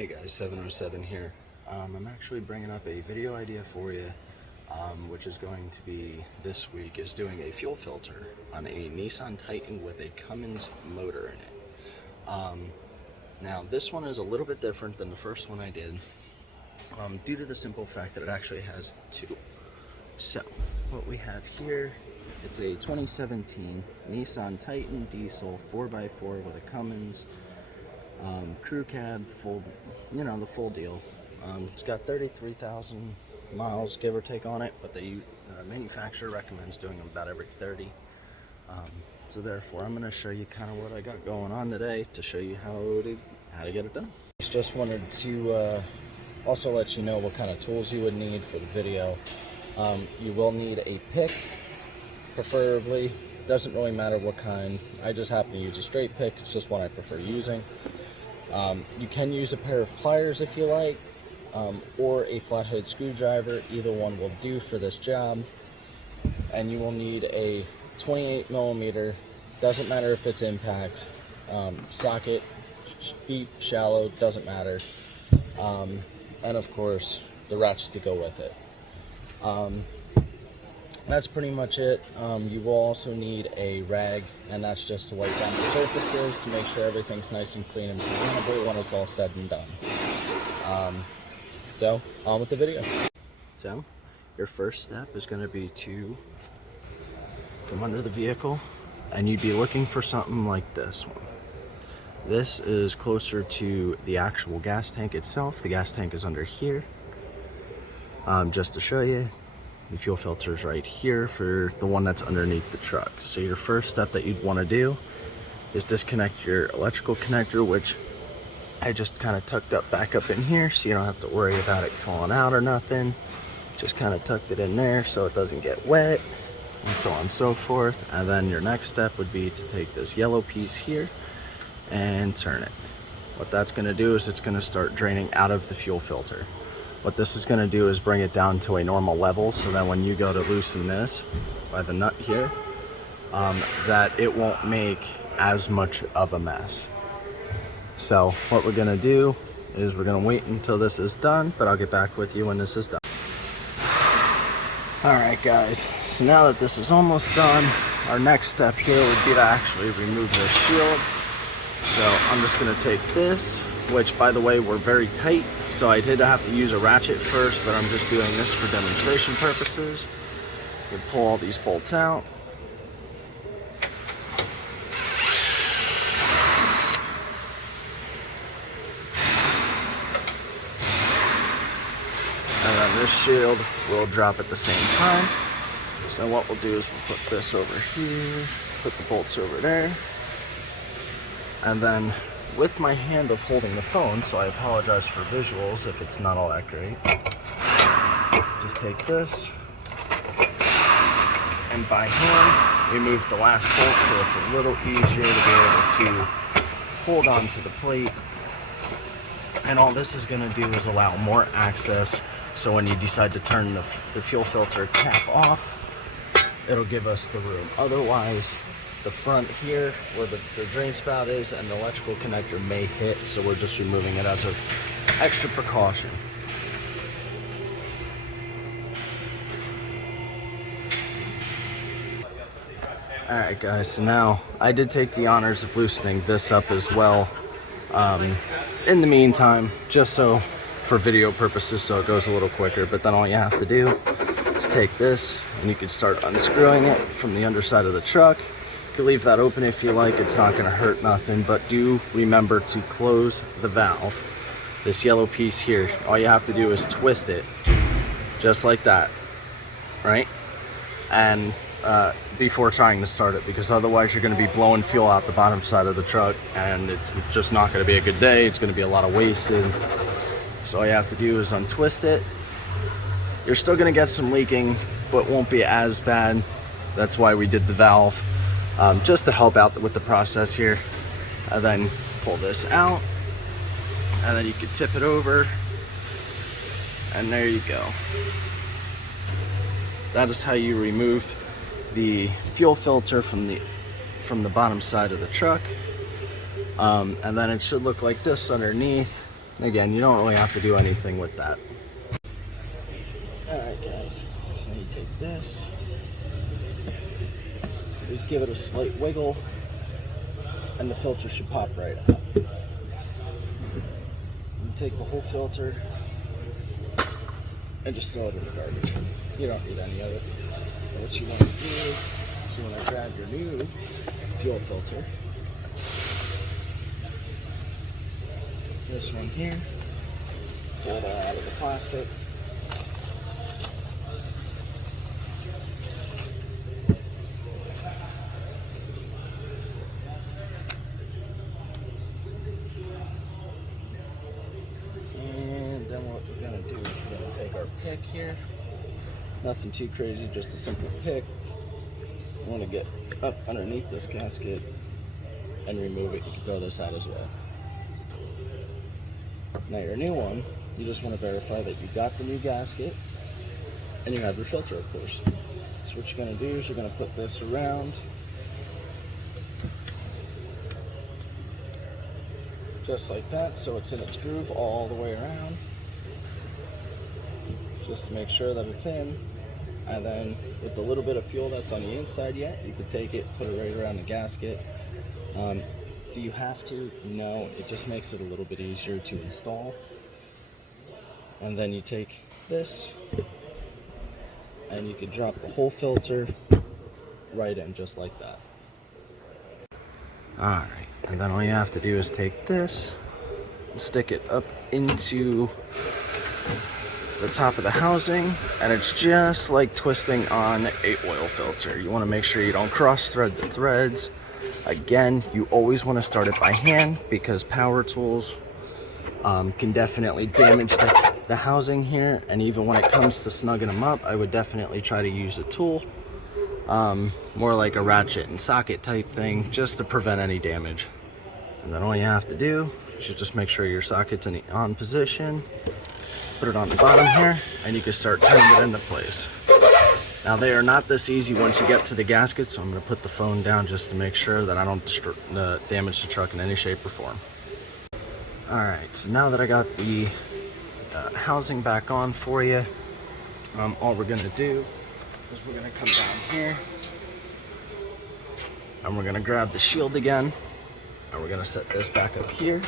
Hey guys, 707 here. I'm actually bringing up a video idea for you, which is going to be this week, is doing a fuel filter on a Nissan Titan with a Cummins motor in it. Now this one is a little bit different than the first one I did, due to the simple fact that it actually has two. So what we have here, it's a 2017 Nissan Titan diesel 4x4 with a Cummins crew cab, full, the full deal. It's got 33,000 miles, give or take, on it, but the manufacturer recommends doing them about every 30. So therefore, I'm going to show you kind of what I got going on today to show you how to get it done. Just wanted to also let you know what kind of tools you would need for the video. You will need a pick, preferably. Doesn't really matter what kind. I just happen to use a straight pick. It's just one I prefer using. You can use a pair of pliers if you like, or a flathead screwdriver. Either one will do for this job. And you will need a 28 millimeter, doesn't matter if it's impact, socket, deep, shallow, doesn't matter. And of course, the ratchet to go with it. That's pretty much it. You will also need a rag, and that's just to wipe down the surfaces to make sure everything's nice and clean and presentable when it's all said and done. So, on with the video. So, your first step is going to be to come under the vehicle, and you'd be looking for something like this one. This is closer to the actual gas tank itself. The gas tank is under here. Just to show you, the fuel filter is right here for the one that's underneath the truck. So your first step that you'd want to do is disconnect your electrical connector, which I just kind of tucked up back up in here, so you don't have to worry about it falling out or nothing. Just kind of tucked it in there so it doesn't get wet, and so on and so forth. And then your next step would be to take this yellow piece here and turn it. What that's going to do is it's going to start draining out of the fuel filter. What this is going to do is bring it down to a normal level, so that when you go to loosen this by the nut here, that it won't make as much of a mess. So what we're going to do is we're going to wait until this is done, but I'll get back with you when this is done. Alright guys, so now that this is almost done, our next step here would be to actually remove the shield. So I'm just going to take this, which by the way, we're very tight, so I did have to use a ratchet first, but I'm just doing this for demonstration purposes. You pull all these bolts out. And then this shield will drop at the same time. So what we'll do is we'll put this over here, put the bolts over there, and then with my hand of holding the phone, so I apologize for visuals if it's not all that great, just take this and by hand remove the last bolt, so it's a little easier to be able to hold on to the plate. And all this is going to do is allow more access, so when you decide to turn the fuel filter cap off, it'll give us the room. Otherwise, the front here where the drain spout is and the electrical connector may hit, so we're just removing it as an extra precaution. Alright guys, so now I did take the honors of loosening this up as well in the meantime, just so for video purposes, so it goes a little quicker. But then all you have to do is take this and you can start unscrewing it from the underside of the truck. You can leave that open if you like, it's not going to hurt nothing, but do remember to close the valve. This yellow piece here, all you have to do is twist it, just like that, right? And before trying to start it, because otherwise you're going to be blowing fuel out the bottom side of the truck, and it's just not going to be a good day. It's going to be a lot of wasted. So all you have to do is untwist it. You're still going to get some leaking, but won't be as bad. That's why we did the valve. Just to help out with the process here. And then pull this out, and then you can tip it over, and there you go. That is how you remove the fuel filter from the bottom side of the truck. And then it should look like this underneath. Again, you don't really have to do anything with that. Alright guys, so you take this, just give it a slight wiggle, and the filter should pop right out. You take the whole filter and just throw it in the garbage. You don't need any of it. And what you want to do is you want to grab your new fuel filter. This one here, pull it out of the plastic. And then what we're going to do is we're going to take our pick here. Nothing too crazy, just a simple pick. You want to get up underneath this gasket and remove it. You can throw this out as well. Now your new one, you just want to verify that you got the new gasket and you have your filter, of course. So what you're going to do is you're going to put this around just like that, so it's in its groove all the way around, just to make sure that it's in. And then with the little bit of fuel that's on the inside yet, you can take it, put it right around the gasket. Do you have to? No, it just makes it a little bit easier to install. And then you take this and you can drop the whole filter right in just like that. Alright, and then all you have to do is take this and stick it up into the top of the housing, and it's just like twisting on a oil filter. You want to make sure you don't cross thread the threads. Again, you always want to start it by hand because power tools can definitely damage the housing here, and even when it comes to snugging them up, I would definitely try to use a tool, more like a ratchet and socket type thing, just to prevent any damage. And then all you have to do is you just make sure your socket's in the on position, put it on the bottom here, and you can start turning it into place. Now they are not this easy once you get to the gasket, so I'm going to put the phone down just to make sure that I don't damage the truck in any shape or form. Alright, so now that I got the housing back on for you, all we're going to do is we're going to come down here and we're going to grab the shield again, and we're going to set this back up here.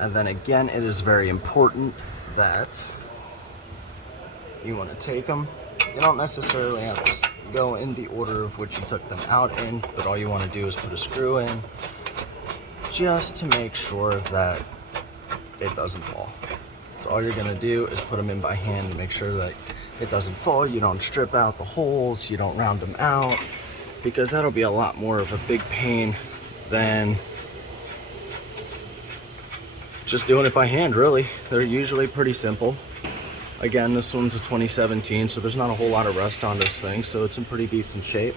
And then again, it is very important that you want to take them. You don't necessarily have to go in the order of which you took them out in, but all you want to do is put a screw in just to make sure that it doesn't fall. So all you're going to do is put them in by hand to make sure that it doesn't fall. You don't strip out the holes, you don't round them out, because that'll be a lot more of a big pain than just doing it by hand, really. They're usually pretty simple. Again, this one's a 2017, so there's not a whole lot of rust on this thing, so it's in pretty decent shape.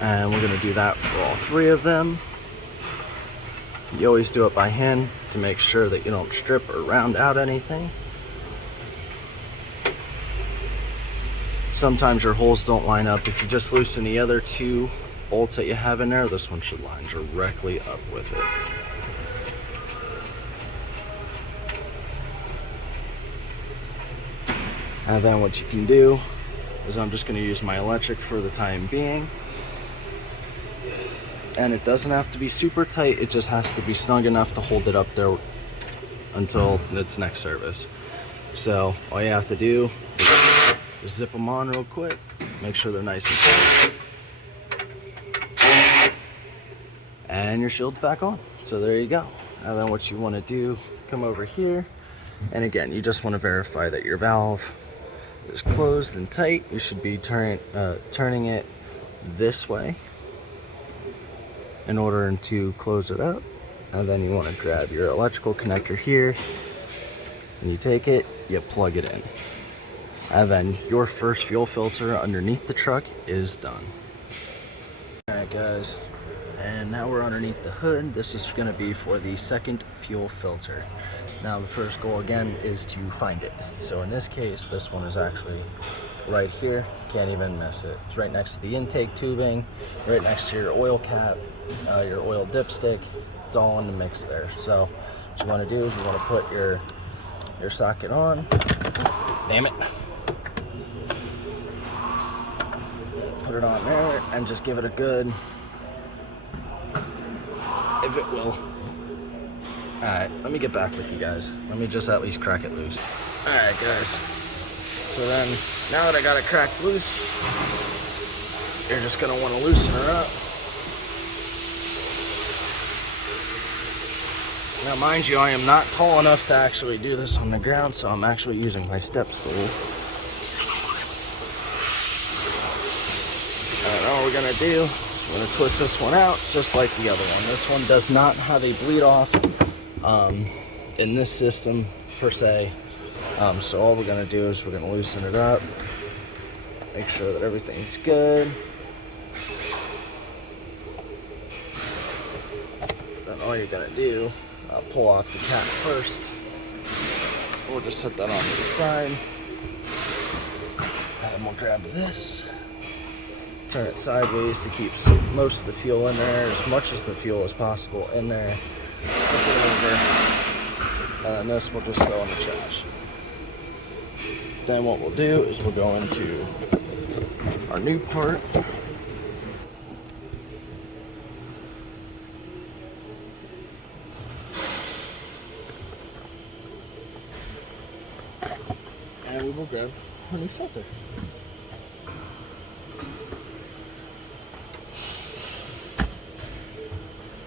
And we're going to do that for all three of them. You always do it by hand to make sure that you don't strip or round out anything. Sometimes your holes don't line up. If you just loosen the other two bolts that you have in there, this one should line directly up with it. And then what you can do is I'm just going to use my electric for the time being. And it doesn't have to be super tight, it just has to be snug enough to hold it up there until its next service. So all you have to do is just zip them on real quick, make sure they're nice and tight, and your shield's back on. So there you go. And then what you want to do, come over here, and again, you just want to verify that your valve is closed and tight. You should be turning it this way in order to close it up. And then you want to grab your electrical connector here, and you take it, you plug it in, and then your first fuel filter underneath the truck is done. Alright guys, and now we're underneath the hood. This is going to be for the second fuel filter. Now the first goal again is to find it. So in this case, this one is actually right here. Can't even miss it. It's right next to the intake tubing, right next to your oil cap, your oil dipstick, It's all in the mix there. So what you want to do is you want to put your socket on. Damn it. Put it on there and just give it a good, if it will. Alright, let me get back with you guys. Let me just at least crack it loose. Alright guys, so then now that I got it cracked loose, you're just going to want to loosen her up. Now mind you, I am not tall enough to actually do this on the ground, so I'm actually using my step stool. And all we're going to do, we're going to twist this one out just like the other one. This one does not have a bleed off in this system per se. So all we're going to do is we're going to loosen it up, make sure that everything's good. Then all you're going to do, pull off the cap first. We'll just set that on to the side. And then we'll grab this, turn it sideways to keep most of the fuel in there, as much as the fuel as possible in there. Flip it over, and then this we'll just throw in the trash. Then what we'll do is we'll go into our new part. And we will grab our new filter.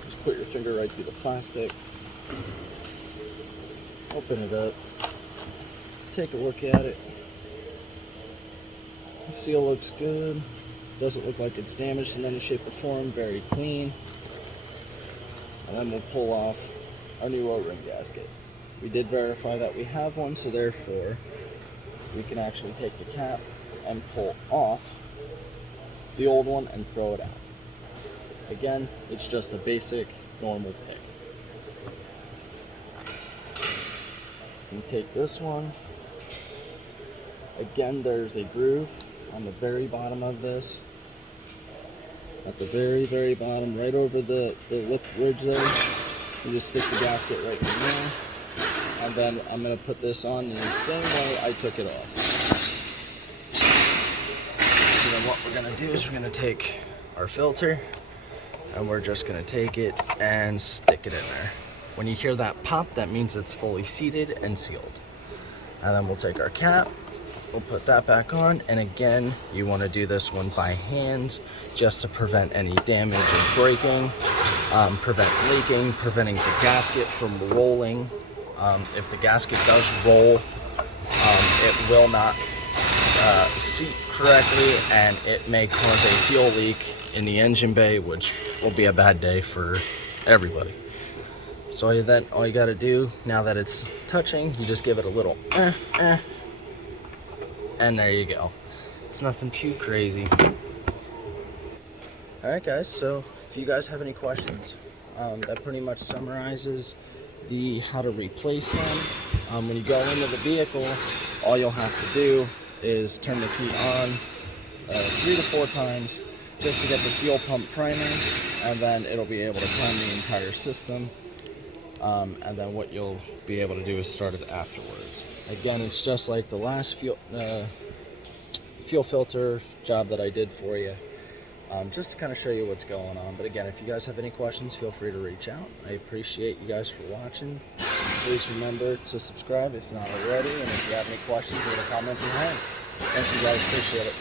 Just put your finger right through the plastic. Open it up. Take a look at it. The seal looks good. Doesn't look like it's damaged in any shape or form. Very clean. And then we'll pull off our new O-ring gasket. We did verify that we have one, so therefore we can actually take the cap and pull off the old one and throw it out. Again, it's just a basic normal pick. You take this one. Again, there's a groove on the very bottom of this. At the very, very bottom, right over the lip ridge there. You just stick the gasket right in there. And then I'm going to put this on in the same way I took it off. So then what we're going to do is we're going to take our filter and we're just going to take it and stick it in there. When you hear that pop, that means it's fully seated and sealed. And then we'll take our cap, we'll put that back on, and again, you want to do this one by hand just to prevent any damage and breaking, prevent leaking, preventing the gasket from rolling. If the gasket does roll, it will not seat correctly, and it may cause a fuel leak in the engine bay, which will be a bad day for everybody. So all you got to do, now that it's touching, you just give it a little and there you go. It's nothing too crazy. Alright guys, so if you guys have any questions, that pretty much summarizes the how to replace them. When you go into the vehicle, all you'll have to do is turn the key on 3 to 4 times just to get the fuel pump priming, and then it'll be able to prime the entire system. And then what you'll be able to do is start it afterwards. Again, it's just like the last fuel filter job that I did for you, just to kind of show you what's going on. But again, if you guys have any questions, feel free to reach out. I appreciate you guys for watching. Please remember to subscribe if not already, and if you have any questions, leave a comment behind. Thank you guys, appreciate it.